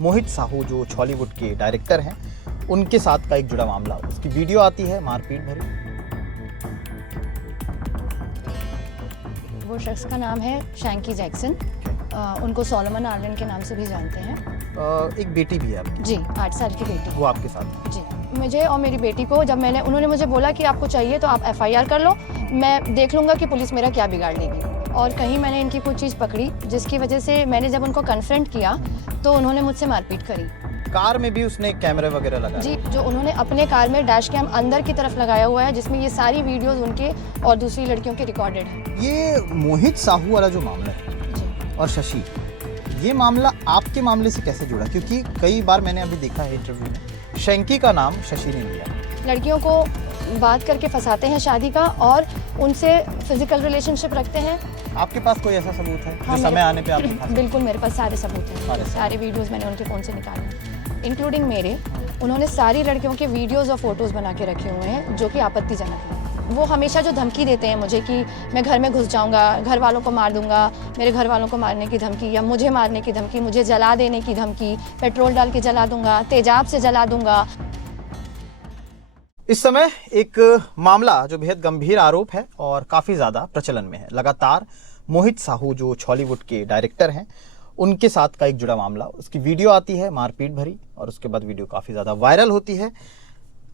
मोहित साहू जो हॉलीवुड के डायरेक्टर हैं, उनके साथ का एक जुड़ा मामला। उसकी वीडियो आती है मारपीट भरी। वो शख्स का नाम है शैंकी जैक्सन। उनको सोलोमन आर्लन के नाम से भी जानते हैं। एक बेटी भी है आपकी? जी, 8 साल की बेटी। वो आपके साथ है? जी, मुझे और मेरी बेटी को जब उन्होंने मुझे बोला कि आपको चाहिए तो आप FIR कर लो, मैं देख लूँगा कि पुलिस मेरा क्या बिगाड़ लेगी। और कहीं मैंने इनकी कोई चीज़ पकड़ी जिसकी वजह से मैंने जब उनको कन्फ्रंट किया तो उन्होंने मुझसे मारपीट करी। कार में भी उसने कैमरे वगैरह लगाया? जी, जो उन्होंने अपने कार में डैश कैम अंदर की तरफ लगाया हुआ है, जिसमें ये सारी वीडियोस उनके और दूसरी लड़कियों के रिकॉर्डेड है। ये मोहित साहू वाला जो मामला है जी। और शशि, ये मामला आपके मामले से कैसे जुड़ा? क्योंकि कई बार मैंने अभी देखा है इंटरव्यू में, शैंकी का नाम शशि ने लिया। लड़कियों को बात करके फंसाते हैं शादी का और उनसे फिजिकल रिलेशनशिप रखते हैं। आपके पास कोई ऐसा सबूत है हाँ, जो समय आने पे आपके पास? बिल्कुल, मेरे पास सारे सबूत हैं। सारे वीडियोस मैंने उनके फ़ोन से निकाले, इंक्लूडिंग मेरे। उन्होंने सारी लड़कियों के वीडियोस और फोटोज़ बना के रखे हुए हैं जो कि आपत्तिजनक है। वो हमेशा जो धमकी देते हैं मुझे कि मैं घर में घुस जाऊंगा, घर वालों को मार दूंगा, मेरे घर वालों को मारने की धमकी या मुझे मारने की धमकी, मुझे जला देने की धमकी, पेट्रोल डाल के जला दूंगा, तेजाब से जला दूंगा। इस समय एक मामला जो बेहद गंभीर आरोप है और काफ़ी ज़्यादा प्रचलन में है। लगातार मोहित साहू जो हॉलीवुड के डायरेक्टर हैं, उनके साथ का एक जुड़ा मामला। उसकी वीडियो आती है मारपीट भरी और उसके बाद वीडियो काफ़ी ज़्यादा वायरल होती है।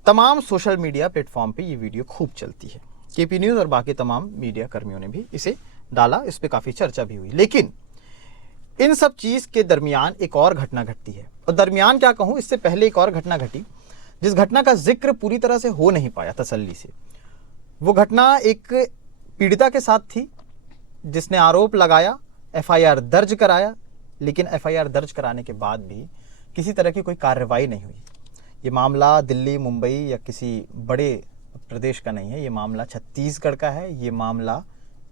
तमाम सोशल मीडिया प्लेटफॉर्म पे ये वीडियो खूब चलती है। KP न्यूज़ और बाकी तमाम मीडिया कर्मियों ने भी इसे डाला, इस पर काफ़ी चर्चा भी हुई। लेकिन इन सब चीज़ के दरमियान एक और घटना घटती है, और दरमियान क्या कहूँ, इससे पहले एक और घटना घटी जिस घटना का जिक्र पूरी तरह से हो नहीं पाया तसल्ली से। वो घटना एक पीड़िता के साथ थी जिसने आरोप लगाया, FIR दर्ज कराया, लेकिन FIR दर्ज कराने के बाद भी किसी तरह की कोई कार्रवाई नहीं हुई। ये मामला दिल्ली, मुंबई या किसी बड़े प्रदेश का नहीं है, ये मामला छत्तीसगढ़ का है, ये मामला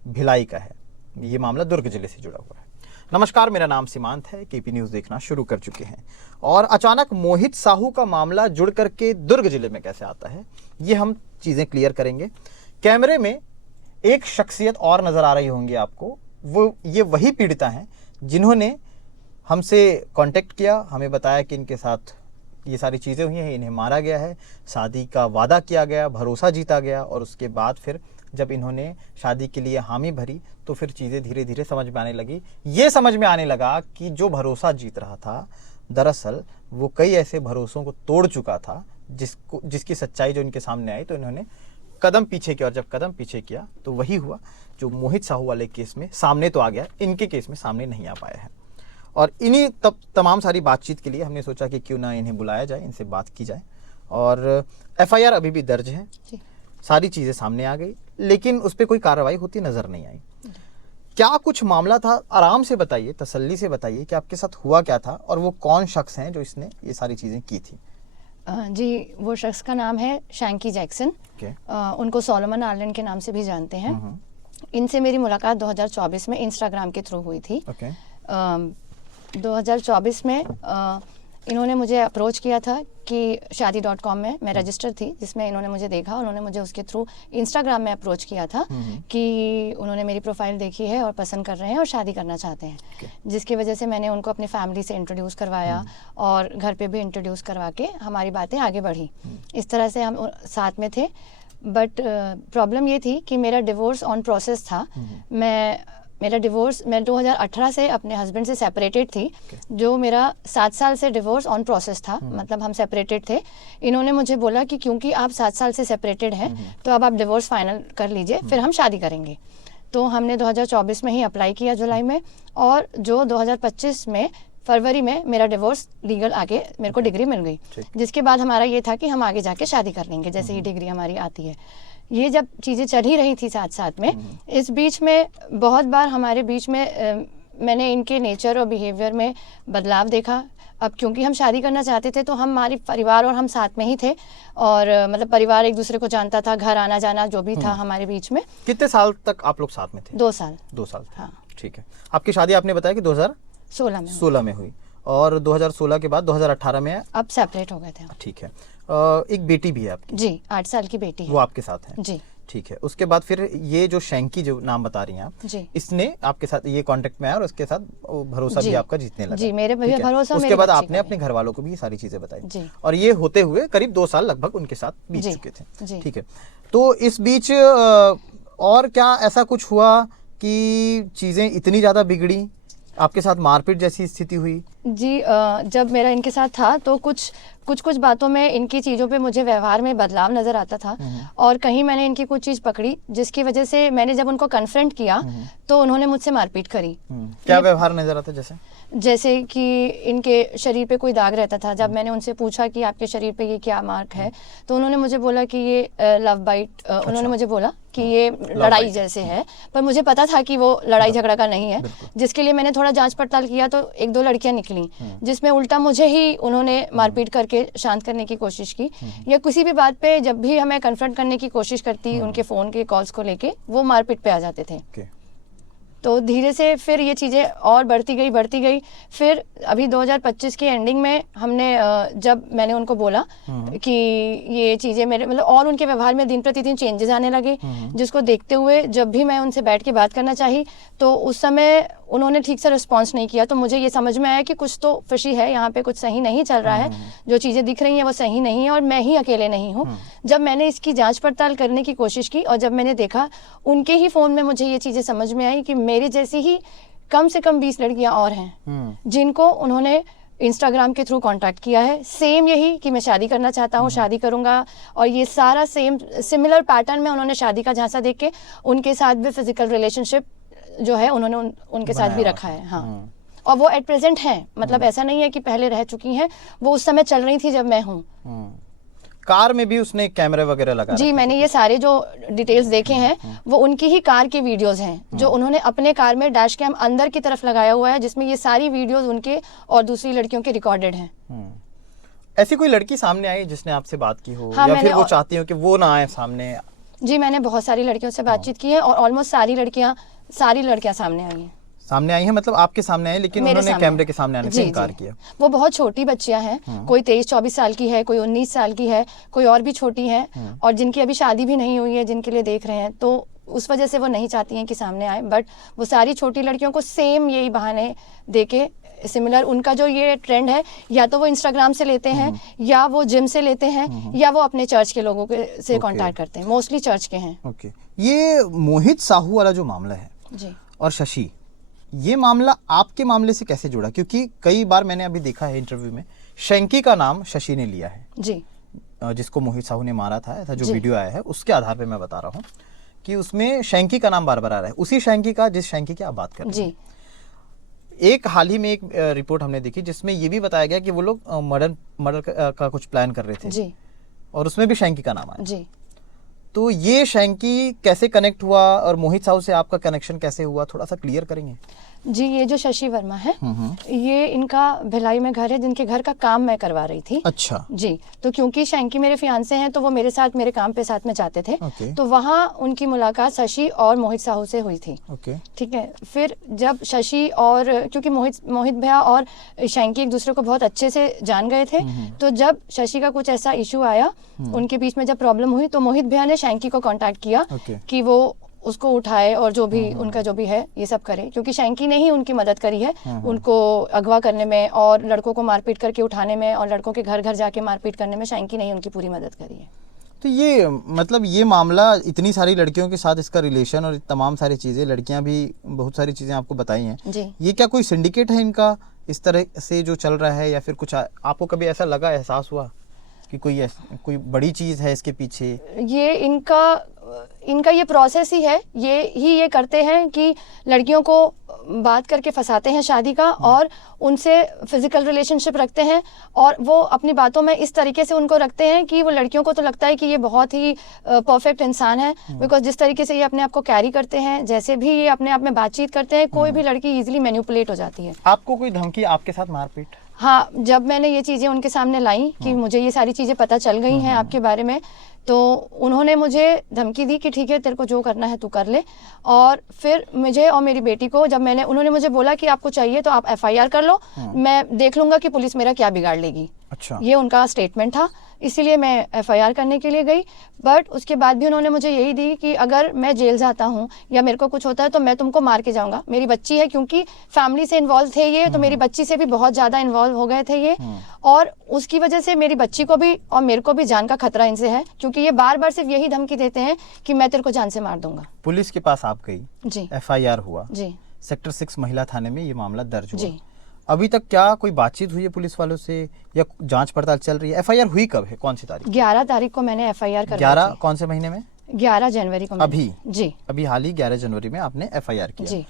भिलाई का है, ये मामला दुर्ग जिले से जुड़ा हुआ है। नमस्कार, मेरा नाम सीमांत है। KP न्यूज़ देखना शुरू कर चुके हैं और अचानक मोहित साहू का मामला जुड़ करके दुर्ग जिले में कैसे आता है, ये हम चीज़ें क्लियर करेंगे। कैमरे में एक शख्सियत और नज़र आ रही होंगी आपको, ये वही पीड़िता हैं जिन्होंने हमसे कांटेक्ट किया, हमें बताया कि इनके साथ ये सारी चीज़ें हुई हैं, इन्हें मारा गया है, शादी का वादा किया गया, भरोसा जीता गया, और उसके बाद फिर जब इन्होंने शादी के लिए हामी भरी तो फिर चीज़ें धीरे धीरे समझ में आने लगी। ये समझ में आने लगा कि जो भरोसा जीत रहा था, दरअसल वो कई ऐसे भरोसों को तोड़ चुका था जिसकी सच्चाई जो इनके सामने आई, तो इन्होंने कदम पीछे किया, और जब कदम पीछे किया तो वही हुआ जो मोहित साहू वाले केस में सामने तो आ गया, इनके केस में सामने नहीं आ पाया है। और इन्हीं तमाम सारी बातचीत के लिए हमने सोचा कि क्यों ना इन्हें बुलाया जाए, इनसे बात की जाए। और FIR अभी भी दर्ज है, सारी चीज़ें सामने आ गई, लेकिन उस पर कोई कार्रवाई होती नज़र नहीं आई। क्या कुछ मामला था, आराम से बताइए, तसल्ली से बताइए कि आपके साथ हुआ क्या था और वो कौन शख्स हैं जो इसने ये सारी चीज़ें की थी। जी, वो शख्स का नाम है शैंकी जैक्सन। उनको सोलोमन आर्लन के नाम से भी जानते हैं। इनसे मेरी मुलाकात 2024 में इंस्टाग्राम के थ्रू हुई थी। 2024 में इन्होंने मुझे अप्रोच किया था कि शादी.com में मैं रजिस्टर थी, जिसमें इन्होंने मुझे देखा, उन्होंने मुझे उसके थ्रू इंस्टाग्राम में अप्रोच किया था कि उन्होंने मेरी प्रोफाइल देखी है और पसंद कर रहे हैं और शादी करना चाहते हैं। जिसकी वजह से मैंने उनको अपनी फैमिली से इंट्रोड्यूस करवाया और घर पे भी इंट्रोड्यूस करवा के हमारी बातें आगे बढ़ी। इस तरह से हम साथ में थे। बट प्रॉब्लम ये थी कि मेरा डिवोर्स ऑन प्रोसेस था। मैं 2018 से अपने हस्बैंड से सेपरेटेड थी। जो मेरा 7 साल से डिवोर्स ऑन प्रोसेस था, मतलब हम सेपरेटेड थे। इन्होंने मुझे बोला कि क्योंकि आप 7 साल से सेपरेटेड हैं तो अब आप डिवोर्स फाइनल कर लीजिए, फिर हम शादी करेंगे। तो हमने 2024 में ही अप्लाई किया जुलाई में, और जो 2025 में फरवरी में मेरा डिवोर्स लीगल आगे मेरे को डिग्री मिल गई, जिसके बाद हमारा ये था कि हम आगे जाके शादी कर लेंगे जैसे ही डिग्री हमारी आती है। ये जब चीज़ें चल ही रही थी साथ साथ में, इस बीच में बहुत बार हमारे बीच में मैंने इनके नेचर और बिहेवियर में बदलाव देखा। अब क्योंकि हम शादी करना चाहते थे तो हमारे परिवार और हम साथ में ही थे, और मतलब परिवार एक दूसरे को जानता था, घर आना जाना जो भी था हमारे बीच में। कितने साल तक आप लोग साथ में थे? 2 साल। 2 साल, हाँ। ठीक है। आपकी शादी आपने बताया कि 2016 में हुई, और 2016 के बाद 2018 में अब सेपरेट हो गए थे। ठीक है। एक बेटी भी है आपकी? जी, 8 साल की बेटी है। वो आपके साथ है? जी। ठीक है, उसके बाद फिर ये जो शैंकी जो नाम बता रही हैं आप, जी इसने आपके साथ ये कांटेक्ट में आया और उसके साथ वो भरोसा भी जी। आपका जीतने लगा। जी, मेरे ठीक है? भरोसा उसके मेरे बाद बच्चे आपने का अपने घर वालों को भी ये सारी चीजें बताई जी। और ये होते हुए करीब 2 साल लगभग उनके साथ बीत जी, चुके थे। जी। ठीक है, तो इस बीच और क्या ऐसा कुछ हुआ कि चीजें इतनी ज्यादा बिगड़ी, आपके साथ मारपीट जैसी स्थिति हुई? जी जब मेरा इनके साथ था तो कुछ बातों में इनकी चीज़ों पे मुझे व्यवहार में बदलाव नज़र आता था और कहीं मैंने इनकी कुछ चीज़ पकड़ी जिसकी वजह से मैंने जब उनको कन्फ्रंट किया तो उन्होंने मुझसे मारपीट करी। क्या व्यवहार नजर आता जैसे? जैसे कि इनके शरीर पे कोई दाग रहता था, जब मैंने उनसे पूछा कि आपके शरीर पे ये क्या मार्क है तो उन्होंने मुझे बोला कि ये लव बाइट, उन्होंने मुझे बोला कि ये लड़ाई bite। जैसे है, पर मुझे पता था कि वो लड़ाई झगड़ा का नहीं है, जिसके लिए मैंने थोड़ा जांच पड़ताल किया तो 1-2 लड़कियां निकली जिसमें उल्टा मुझे ही उन्होंने मारपीट करके शांत करने की कोशिश की, या किसी भी बात पे जब भी हमें कन्फ्रंट करने की कोशिश करती उनके फ़ोन के कॉल्स को लेके वो मारपीट पे आ जाते थे। तो धीरे से फिर ये चीज़ें और बढ़ती गई। फिर अभी 2025 की एंडिंग में हमने जब मैंने उनको बोला कि ये चीज़ें मेरे मतलब और उनके व्यवहार में दिन प्रतिदिन चेंजेस आने लगे, जिसको देखते हुए जब भी मैं उनसे बैठ के बात करना चाही तो उस समय उन्होंने ठीक से रिस्पॉन्स नहीं किया। तो मुझे ये समझ में आया कि कुछ तो फिशी है, यहाँ पे कुछ सही नहीं चल रहा है, जो चीज़ें दिख रही हैं वो सही नहीं है और मैं ही अकेले नहीं हूँ। जब मैंने इसकी जांच पड़ताल करने की कोशिश की और जब मैंने देखा उनके ही फ़ोन में मुझे ये चीज़ें समझ में आई कि मेरी जैसी ही कम से कम 20 लड़कियां और हैं जिनको उन्होंने इंस्टाग्राम के थ्रू कांटेक्ट किया है, सेम यही कि मैं शादी करना चाहता हूँ, शादी करूंगा, और ये सारा सिमिलर पैटर्न में उन्होंने शादी का झांसा देख के उनके साथ भी फिजिकल रिलेशनशिप जो है उन्होंने उनके साथ भी रखा है। हाँ, और वो एट प्रेजेंट हैं, मतलब ऐसा नहीं है कि पहले रह चुकी हैं, वो उस समय चल रही थी जब मैं हूँ। कार में भी उसने कैमरे वगैरह लगा जी, मैंने ये सारे जो डिटेल्स देखे हैं वो उनकी ही कार के वीडियोस हैं जो उन्होंने अपने कार में डैश कैम अंदर की तरफ लगाया हुआ है, जिसमें ये सारी वीडियोस उनके और दूसरी लड़कियों के रिकॉर्डेड हैं। ऐसी कोई लड़की सामने आई जिसने आपसे बात की हो? हाँ, या फिर वो चाहती हो कि वो ना आए सामने? जी, मैंने बहुत सारी लड़कियों से बातचीत की है और ऑलमोस्ट सारी लड़कियां सामने आई हैं। सामने आई है मतलब आपके सामने आई, लेकिन उन्होंने कैमरे के सामने आने से इनकार किया। वो बहुत छोटी बच्चियां हैं, कोई 23-24 साल की है, कोई 19 साल की है, कोई और भी छोटी है और जिनकी अभी शादी भी नहीं हुई है, जिनके लिए देख रहे हैं, तो उस वजह से वो नहीं चाहती हैं कि सामने आए। बट वो सारी छोटी लड़कियों को सेम यही बहाने देके सिमिलर उनका जो ये ट्रेंड है, या तो वो इंस्टाग्राम से लेते हैं या वो जिम से लेते हैं या वो अपने चर्च के लोगों के से कांटेक्ट करते हैं, मोस्टली चर्च के हैं। ओके, ये मोहित साहू वाला जो मामला है जी और शशि, ये मामला आपके मामले से कैसे जुड़ा? क्योंकि कई बार मैंने अभी देखा है इंटरव्यू में शैंकी का नाम शशि ने लिया है जी, जिसको मोहित साहू ने मारा था। ऐसा जो वीडियो आया है उसके आधार पे मैं बता रहा हूँ कि उसमें शैंकी का नाम बार बार आ रहा है, उसी शैंकी का जिस शैंकी की आप बात कर रहे हैं। एक हाल ही में एक रिपोर्ट हमने देखी जिसमें ये भी बताया गया कि वो लोग मर्डर का कुछ प्लान कर रहे थे जी, और उसमें भी शैंकी का नाम आया। जी। तो ये शैंकी कैसे कनेक्ट हुआ और मोहित साहू से आपका कनेक्शन कैसे हुआ, थोड़ा सा क्लियर करेंगे? जी, ये जो शशि वर्मा है ये इनका भिलाई में घर है, जिनके घर का काम मैं करवा रही थी। अच्छा जी, तो क्योंकि शैंकी मेरे फियांसे हैं तो वो मेरे साथ मेरे काम पे साथ में जाते थे। तो वहाँ उनकी मुलाकात शशि और मोहित साहू से हुई थी। ठीक है, फिर जब शशि और क्योंकि मोहित भैया और शैंकी एक दूसरे को बहुत अच्छे से जान गए थे, तो जब शशि का कुछ ऐसा इशू आया, उनके बीच में जब प्रॉब्लम हुई, तो मोहित भैया ने शैंकी को कांटेक्ट किया कि वो उसको उठाए और जो भी उनका जो भी है ये सब करे, क्योंकि शैंकी ने ही उनकी मदद करी है उनको अगवा करने में और लड़कों को मारपीट करके उठाने में और लड़कों के घर घर जाके मारपीट करने में शैंकी ने ही उनकी पूरी मदद करी है। तो ये मतलब ये मामला, इतनी सारी लड़कियों के साथ इसका रिलेशन और तमाम सारी चीज़ें, लड़कियां भी बहुत सारी चीज़ें आपको बताई हैं जी। ये क्या कोई सिंडिकेट है इनका इस तरह से जो चल रहा है, या फिर कुछ आपको कभी ऐसा लगा, एहसास हुआ कि कोई बड़ी चीज़ है इसके पीछे? ये इनका ये प्रोसेस ही है, ये करते हैं कि लड़कियों को बात करके फंसाते हैं शादी का और उनसे फिजिकल रिलेशनशिप रखते हैं और वो अपनी बातों में इस तरीके से उनको रखते हैं कि वो लड़कियों को तो लगता है कि ये बहुत ही परफेक्ट इंसान है, बिकॉज जिस तरीके से ये अपने आप को कैरी करते हैं, जैसे भी ये अपने आप में बातचीत करते हैं, कोई भी लड़की इजीली मैनिपुलेट हो जाती है। आपको कोई धमकी, आपके साथ मारपीट? हाँ, जब मैंने ये चीज़ें उनके सामने लाई कि मुझे ये सारी चीज़ें पता चल गई हैं आपके बारे में, तो उन्होंने मुझे धमकी दी कि ठीक है तेरे को जो करना है तू कर ले। और फिर मुझे और मेरी बेटी को जब उन्होंने मुझे बोला कि आपको चाहिए तो आप FIR कर लो, मैं देख लूंगा कि पुलिस मेरा क्या बिगाड़ लेगी। अच्छा। ये उनका स्टेटमेंट था, इसीलिए मैं FIR करने के लिए गई। बट उसके बाद भी उन्होंने मुझे यही दी कि अगर मैं जेल जाता हूँ या मेरे को कुछ होता है तो मैं तुमको मार के जाऊंगा। मेरी बच्ची है, क्योंकि फैमिली से इन्वॉल्व थे ये, तो मेरी बच्ची से भी बहुत ज़्यादा इन्वॉल्व हो गए थे ये, और उसकी वजह से मेरी बच्ची को भी और मेरे को भी जान का खतरा इनसे है, क्योंकि ये बार बार सिर्फ यही धमकी देते हैं कि मैं तेरे को जान से मार दूंगा। पुलिस के पास आप गई जी, FIR हुआ जी, सेक्टर 6 महिला थाने में ये मामला दर्ज हुआ। जी। अभी तक क्या कोई बातचीत हुई है पुलिस वालों से या जांच पड़ताल चल रही है? FIR हुई कब है, कौन सी तारीख? 11 तारीख को मैंने FIR करवाई 11 थी। कौन से महीने में? 11 जनवरी को मैंने। अभी? जी, अभी हाल ही 11 जनवरी में आपने FIR किया। जी।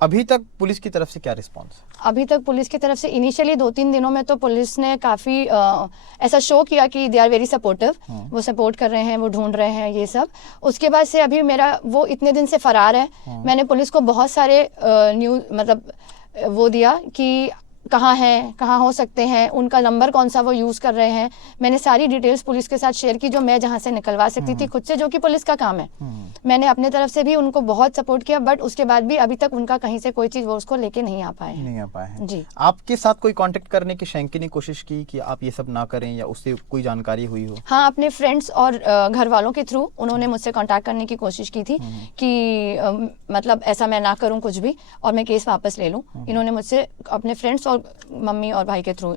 अभी तक पुलिस की तरफ से क्या रिस्पॉन्स? अभी तक पुलिस की तरफ से इनिशियली 2-3 दिनों में तो पुलिस ने काफ़ी ऐसा शो किया कि दे आर वेरी सपोर्टिव, वो सपोर्ट कर रहे हैं, वो ढूंढ रहे हैं ये सब। उसके बाद से अभी मेरा वो इतने दिन से फरार है। मैंने पुलिस को बहुत सारे न्यूज़ मतलब वो दिया कि कहाँ हैं, कहाँ हो सकते हैं, उनका नंबर कौन सा वो यूज़ कर रहे हैं। मैंने सारी डिटेल्स पुलिस के साथ शेयर की जो मैं जहाँ से निकलवा सकती थी खुद से, जो कि पुलिस का काम है। मैंने अपने तरफ से भी उनको बहुत सपोर्ट किया, बट उसके बाद भी अभी तक उनका कहीं से कोई चीज़ वो उसको लेके नहीं आ पाए हैं। जी। आपके साथ कोई कांटेक्ट करने की शैंकी ने कोशिश की कि आप ये सब ना करें या उससे कोई जानकारी हुई हो? हाँ, अपने फ्रेंड्स और घर वालों के थ्रू उन्होंने मुझसे कांटेक्ट करने की कोशिश की थी कि मतलब ऐसा मैं ना करूँ कुछ भी और मैं केस वापस ले लूँ। इन्होंने मुझसे अपने फ्रेंड्स और मम्मी और भाई के थ्रू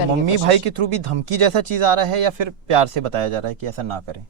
मम्मी भाई के थ्रू भी धमकी जैसा चीज आ रहा है या फिर प्यार से बताया जा रहा है कि ऐसा ना करें,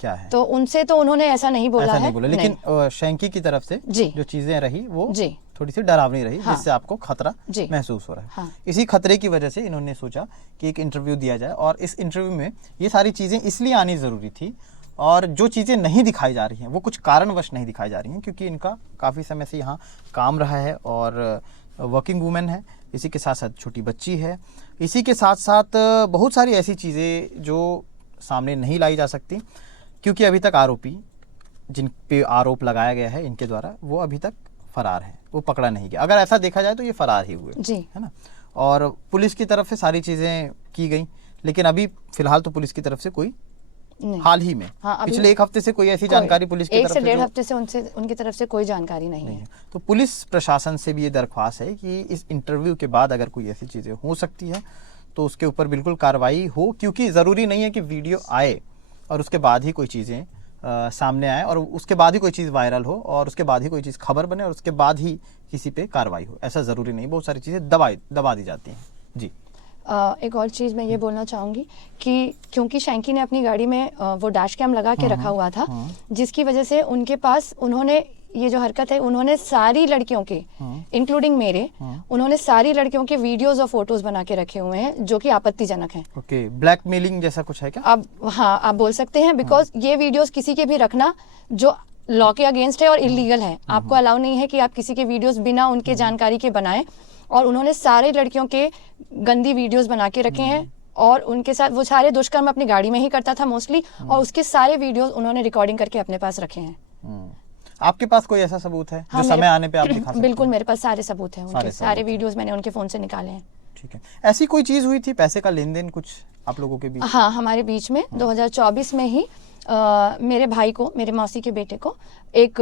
क्या है? तो उनसे तो उन्होंने ऐसा नहीं बोला ऐसा है, नहीं बोला, लेकिन शैंकी की तरफ से जी, जो चीजें रही वो जी, थोड़ी सी डरावनी रही, हाँ, जिससे आपको खतरा जी, महसूस हो रहा है। हाँ, इसी खतरे की वजह से इन्होंने सोचा कि एक इंटरव्यू दिया जाए, और इस इंटरव्यू में ये सारी चीजें इसलिए आनी जरूरी थी, और जो चीज़ें नहीं दिखाई जा रही हैं वो कुछ कारणवश नहीं दिखाई जा रही हैं, क्योंकि इनका काफ़ी समय से यहाँ काम रहा है और वर्किंग वूमेन है, इसी के साथ साथ छोटी बच्ची है, इसी के साथ साथ बहुत सारी ऐसी चीज़ें जो सामने नहीं लाई जा सकती, क्योंकि अभी तक आरोपी जिन पे आरोप लगाया गया है इनके द्वारा वो अभी तक फरार है, वो पकड़ा नहीं गया। अगर ऐसा देखा जाए तो ये फरार ही हुए, जी, है ना। और पुलिस की तरफ से सारी चीज़ें की गई, लेकिन अभी फिलहाल तो पुलिस की तरफ से कोई हाल ही में पिछले 1 हफ्ते से कोई ऐसी जानकारी पुलिस की तरफ से 1 से 1.5 हफ्ते से उनकी तरफ से कोई जानकारी नहीं है। तो पुलिस प्रशासन से भी ये दरख्वास्त है कि इस इंटरव्यू के बाद अगर कोई ऐसी चीज़ें हो सकती है तो उसके ऊपर बिल्कुल कार्रवाई हो, क्योंकि ज़रूरी नहीं है कि वीडियो आए और उसके बाद ही कोई चीज़ें सामने आए और उसके बाद ही कोई चीज़ वायरल हो और उसके बाद ही कोई चीज़ खबर बने और उसके बाद ही किसी पे कार्रवाई हो, ऐसा ज़रूरी नहीं। बहुत सारी चीज़ें दबा दी जाती हैं। जी। एक और चीज़ मैं ये बोलना चाहूँगी कि क्योंकि शैंकी ने अपनी गाड़ी में वो डैश कैम लगा के रखा हुआ था, जिसकी वजह से उनके पास उन्होंने ये जो हरकत है, उन्होंने सारी लड़कियों के इंक्लूडिंग मेरे, उन्होंने सारी लड़कियों के वीडियोस और फोटोज बना के रखे हुए हैं जो कि आपत्तिजनक हैं। ओके, ब्लैकमेलिंग जैसा कुछ है क्या? अब हाँ, आप बोल सकते हैं, बिकॉज ये वीडियोस किसी के भी रखना जो लॉ के अगेंस्ट है और इलीगल है। आपको अलाउ नहीं है कि आप किसी के वीडियोस बिना उनके जानकारी के बनाएं, और उन्होंने सारे लड़कियों के गंदी वीडियोस बना के रखे हैं और उनके साथ वो सारे दुष्कर्म अपनी गाड़ी में ही करता था मोस्टली, और उसके सारे वीडियोस उन्होंने रिकॉर्डिंग करके अपने पास रखे हैं। आपके पास कोई ऐसा सबूत है हाँ, जो समय आने पे आप दिखा सकते हैं? बिल्कुल, मेरे पास सारे सबूत हैं, उनके सारे वीडियोस मैंने उनके फ़ोन से निकाले हैं। ठीक है। ऐसी कोई चीज़ हुई थी, पैसे का लेन देन कुछ आप लोगों के बीच? हाँ, हमारे बीच में 2024 में ही मेरे भाई को, मेरे मौसी के बेटे को एक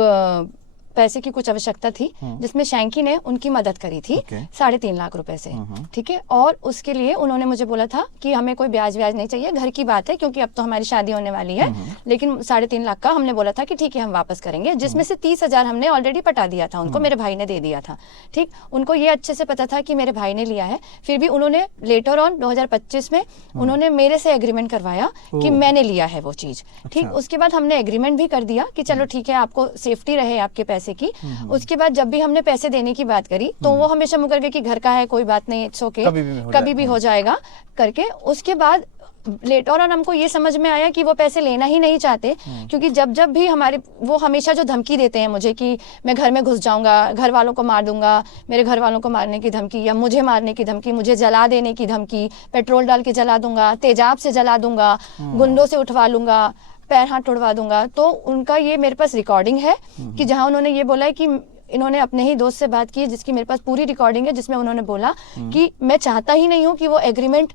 पैसे की कुछ आवश्यकता थी, जिसमें शैंकी ने उनकी मदद करी थी 3.5 लाख रुपए से। ठीक है, और उसके लिए उन्होंने मुझे बोला था कि हमें कोई ब्याज नहीं चाहिए, घर की बात है क्योंकि अब तो हमारी शादी होने वाली है, लेकिन 3.5 लाख का हमने बोला था कि ठीक है हम वापस करेंगे, जिसमें से 30,000 हमने ऑलरेडी पटा दिया था उनको, मेरे भाई ने दे दिया था। ठीक, उनको ये अच्छे से पता था कि मेरे भाई ने लिया है, फिर भी उन्होंने लेटर ऑन 2025 में उन्होंने मेरे से एग्रीमेंट करवाया कि मैंने लिया है वो चीज। ठीक, उसके बाद हमने एग्रीमेंट भी कर दिया कि चलो ठीक है, आपको सेफ्टी रहे आपके पैसे की। उसके बाद जब भी हमने पैसे देने की बात करी तो वो हमेशा मुकर गए कि घर का है, कोई बात नहीं, इट्स ओके, कभी भी हो जाएगा करके। उसके बाद लेटर ऑन हमको ये समझ में आया कि वो पैसे लेना ही नहीं चाहते, क्योंकि जब भी हमारे, वो हमेशा जो धमकी देते हैं मुझे कि मैं घर में घुस जाऊंगा, घर वालों को मार दूंगा, मेरे घर वालों को मारने की धमकी या मुझे मारने की धमकी, मुझे जला देने की धमकी, पेट्रोल डाल के जला दूंगा, तेजाब से जला दूंगा, गुंडों से उठवा लूंगा, पैर हाथ तोड़वा दूंगा। तो उनका ये मेरे पास रिकॉर्डिंग है कि जहां उन्होंने ये बोला है कि इन्होंने अपने ही दोस्त से बात की है, जिसकी मेरे पास पूरी रिकॉर्डिंग है, जिसमें उन्होंने बोला कि मैं चाहता ही नहीं हूं कि वो एग्रीमेंट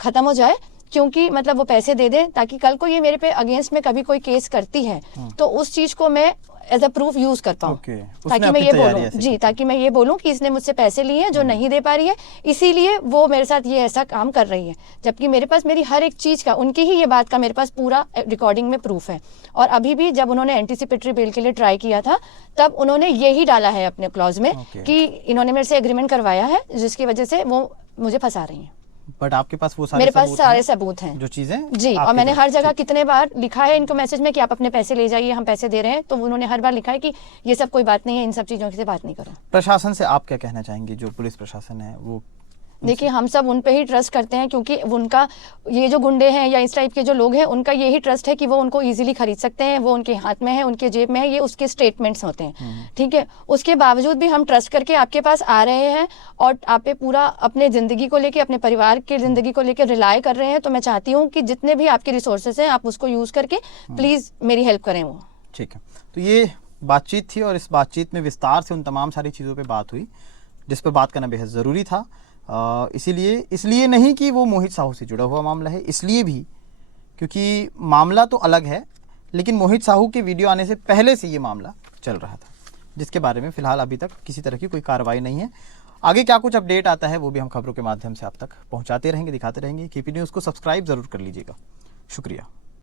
खत्म हो जाए, क्योंकि मतलब वो पैसे दे दे, ताकि कल को ये मेरे पे अगेंस्ट में कभी कोई केस करती है तो उस चीज को मैं एज अ प्रूफ यूज कर पाऊँ। ओके, उसमें ताकि मैं आपकी ये तैयारी बोलूँ, ऐसी जी, कुछ? ताकि मैं ये बोलूँ कि इसने मुझसे पैसे लिए हैं जो नहीं दे पा रही है, इसीलिए वो मेरे साथ ये ऐसा काम कर रही है, जबकि मेरे पास मेरी हर एक चीज का, उनकी ही ये बात का मेरे पास पूरा रिकॉर्डिंग में प्रूफ है। और अभी भी जब उन्होंने एंटीसिपेटरी बेल के लिए ट्राई किया था, तब उन्होंने यही डाला है अपने क्लॉज में Okay. कि इन्होंने मेरे से एग्रीमेंट करवाया है, जिसकी वजह से वो मुझे फंसा रही हैं। बट आपके पास वो सारे मेरे पास सबूत सारे हैं, सबूत हैं जो चीजें जी, और आपके मैंने तरफ- हर जगह ठीक। कितने बार लिखा है इनको मैसेज में कि आप अपने पैसे ले जाइए, हम पैसे दे रहे हैं, तो उन्होंने हर बार लिखा है कि ये सब कोई बात नहीं है, इन सब चीज़ों से बात नहीं करो। प्रशासन से आप क्या कहना चाहेंगे, जो पुलिस प्रशासन है वो? देखिए, हम सब उन पे ही ट्रस्ट करते हैं, क्योंकि उनका ये जो गुंडे हैं या इस टाइप के जो लोग हैं, उनका यही ट्रस्ट है कि वो उनको इजीली खरीद सकते हैं, वो उनके हाथ में है, उनके जेब में है, ये उसके स्टेटमेंट्स होते हैं, ठीक है। उसके बावजूद भी हम ट्रस्ट करके आपके पास आ रहे हैं और आप पे पूरा अपने ज़िंदगी को लेके, अपने परिवार की ज़िंदगी को लेकर रिलाय कर रहे हैं, तो मैं चाहती हूँ कि जितने भी आपके रिसोर्सेज हैं, आप उसको यूज़ करके प्लीज़ मेरी हेल्प करें वो। ठीक है, तो ये बातचीत थी और इस बातचीत में विस्तार से उन तमाम सारी चीज़ों पे बात हुई जिस पर बात करना बेहद ज़रूरी था। इसलिए नहीं कि वो मोहित साहू से जुड़ा हुआ मामला है, इसलिए भी क्योंकि मामला तो अलग है, लेकिन मोहित साहू के वीडियो आने से पहले से ये मामला चल रहा था, जिसके बारे में फ़िलहाल अभी तक किसी तरह की कोई कार्रवाई नहीं है। आगे क्या कुछ अपडेट आता है वो भी हम खबरों के माध्यम से आप तक पहुँचाते रहेंगे, दिखाते रहेंगे। KP न्यूज़ को सब्सक्राइब ज़रूर कर लीजिएगा। शुक्रिया।